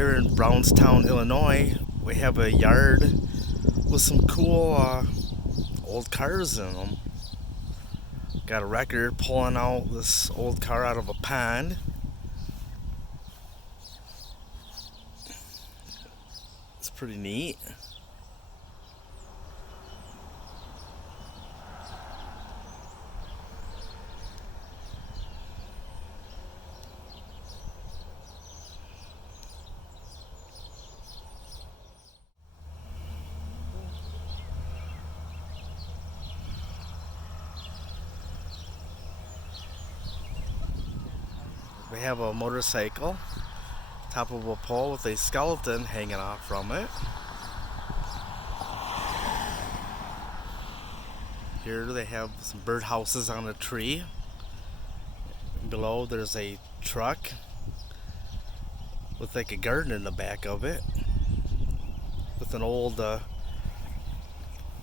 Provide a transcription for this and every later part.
Here in Brownstown, Illinois, we have a yard with some cool old cars in them. Got a record pulling out this old car out of a pond. It's pretty neat. We have a motorcycle, top of a pole with a skeleton hanging off from it. Here they have some birdhouses on a tree. Below there's a truck with like a garden in the back of it with an old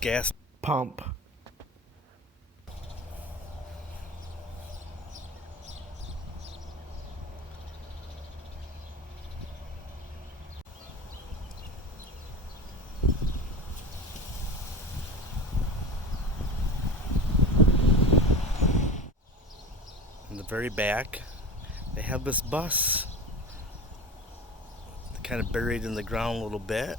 gas pump. In the very back, they have this bus kind of buried in the ground a little bit.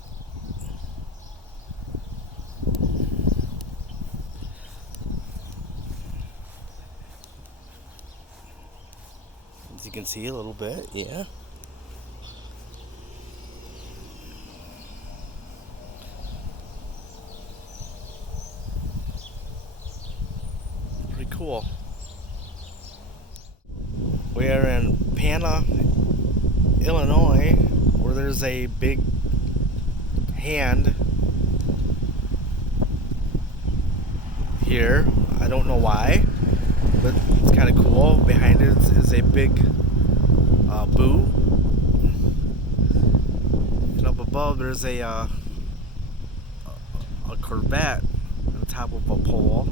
As you can see a little bit, yeah. Pretty cool. We are in Pana, Illinois, where there's a big hand here. I don't know why, but it's kind of cool. Behind it is a big boot. And up above there's a Corvette on the top of a pole.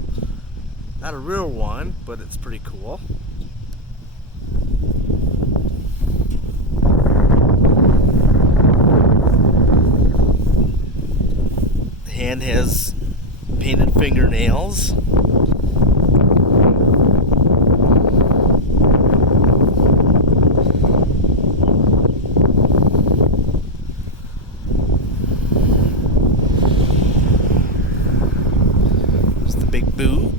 Not a real one, but it's pretty cool. The hand has painted fingernails. There's the big boot.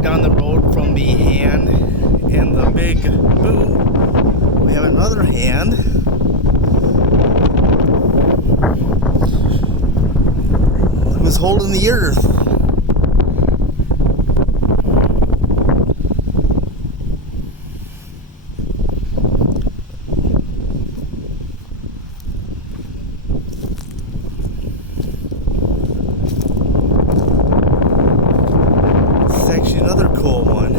Down the road from the hand and the big boot, we have another hand. Who's holding the earth. Another cool one.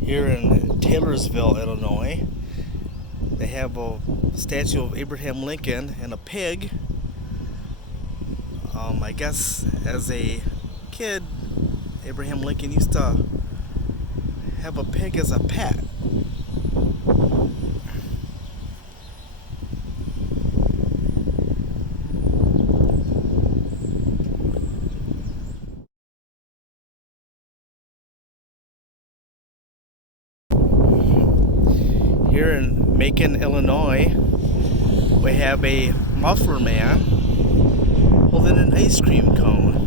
Here in Taylorsville, Illinois, they have a statue of Abraham Lincoln and a pig. I guess as a kid, Abraham Lincoln used to have a pig as a pet. Here in Macon, Illinois, we have a Mufflerman holding an ice cream cone.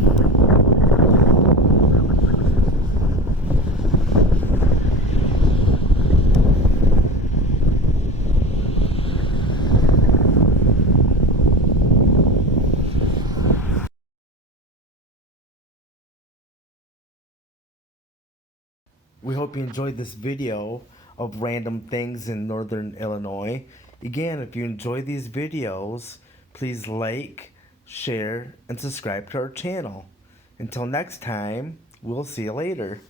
We hope you enjoyed this video of random things in Northern Illinois. Again, if you enjoy these videos, please like, share, and subscribe to our channel. Until next time, we'll see you later.